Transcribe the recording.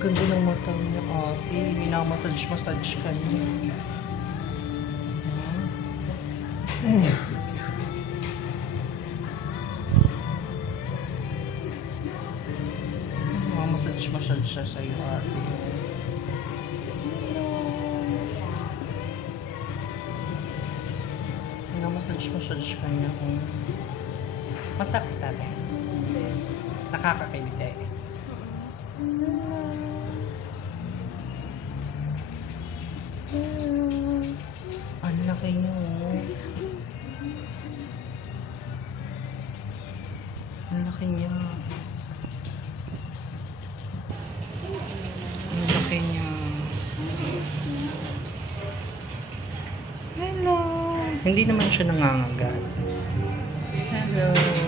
Ganda ng mata niya, ate. Minamassage-massage ka niya. Minamassage-massage siya sa'yo, ate. Minamassage-massage ka niya. Masakit, ate. Nakakakilite. Ang laki niyo. Ang laki niya. Ang laki niya. Hello. Hindi naman siya nangangagat. Hello.